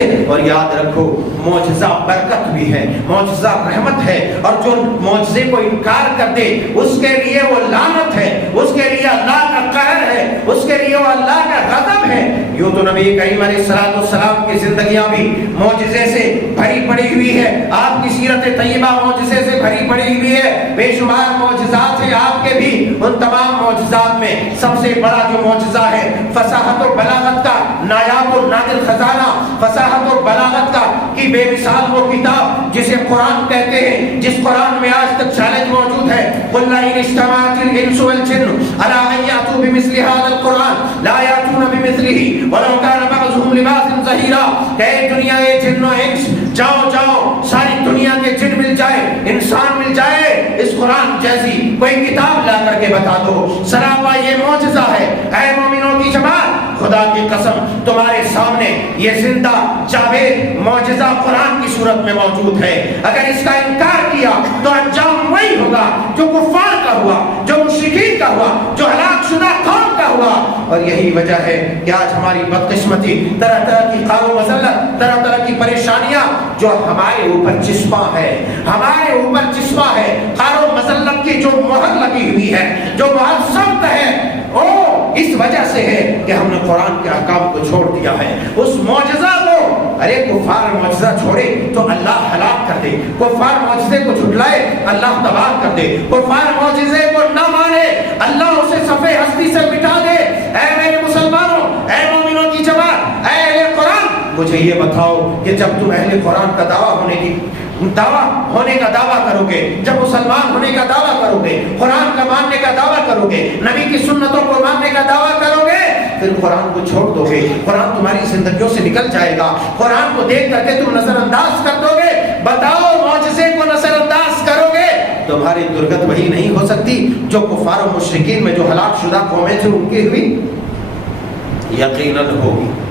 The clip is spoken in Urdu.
اور یاد رکھو معجزہ برکت بھی ہے، معجزہ رحمت ہے، اور جو معجزے کو انکار کر دے اس کے لیے وہ لعنت ہے، اس کے لیے اللہ کا قہر ہے، اس کے لیے وہ اللہ کا غضب ہے۔ یوں تو نبی کریم علیہ السلام کی زندگیاں بھی معجزے سے بھری پڑی ہوئی ہے، آپ کی سیرت طیبہ معجزے سے بھری پڑی ہوئی ہے، بے شمار معجزات ہیں آپ کے بھی۔ ان تمام معجزات میں سب سے بڑا جو معجزہ ہے فصاحت و بلاغت کا، نایاب و نادر خزانہ فصاحت و بلاغت کا کی بے مثال وہ کتاب جسے قرآن کہتے ہیں، جس قرآن میں آج تک چیلنج موجود ہے، قُلْ لَئِنِ اجْتَمَعَتِ الْإِنسُ وَالْجِنُّ عَلَىٰ أَن يَأْتُوا بِمِثْلِ هَٰذَا الْقُرْآنِ لَا يَأْتُونَ بِمِثْلِهِ وَلَوْ كَانَ بَعْضُهُمْ لِبَعْضٍ ظَهِيرًا۔ کہ دنیا کے جن و انس جاؤ ساری دنیا کے جن مل جائے، انسان مل جائے، اس قرآن جیسی کوئی کتاب لا کر کے بتا دو، سراپا یہ معجزہ ہے۔ اے مومنوں کی جماعت، خدا کی قسم تمہارے سامنے یہ زندہ جاوید معجزہ قرآن کی صورت میں موجود ہے۔ اگر اس کا انکار کیا تو انجام وہی ہوگا جو کفار کا ہوا، جو مشرکین کا ہوا، جو ہلاک شدہ قوم کا ہوا۔ اور یہی وجہ ہے کہ آج ہماری بدقسمتی، طرح طرح کی قہر و مذلت، طرح طرح کی پریشانیاں جو ہمارے اوپر چسپاں ہے، ہمارے اوپر چسپاں ہے، قہر و مذلت کی جو مہر لگی ہوئی ہے، جو مہر سخت ہے، او اس وجہ سے ہے کہ ہم نے قرآن کے احکام کو چھوڑ دیا ہے، اس معجزہ کو۔ ارے کفار معجزہ چھوڑے تو اللہ ہلاک کر دے، کفار معجزے کو جھٹلائے اللہ تباہ کر دے، کفار معجزے کو نہ مانے اللہ اسے صفحے ہستی سے مٹا دے۔ اے میرے مسلمانوں، اے مومنوں کی جماعت، اے اہل قرآن، مجھے یہ بتاؤ کہ جب تم اہل قرآن کا دعویٰ ہونے کا دعویٰ کرو گے، جب مسلمان ہونے کا دعویٰ کرو گے، قرآن کا ماننے کا دعویٰ کرو گے، نبی کی سنتوں کو ماننے کا دعویٰ کرو گے، پھر قرآن کو چھوڑ دو گے، قرآن تمہاری زندگیوں سے نکل جائے گا، قرآن کو دیکھ کر کے تم نظر انداز کر دو گے۔ بتاؤ معجزے کو نظر انداز کرو گے، تمہاری درگت وہی نہیں ہو سکتی جو کفار و مشرکین میں جو ہلاک شدہ قومیں تھیں ان کی ہوئی، یقیناً ہوگی۔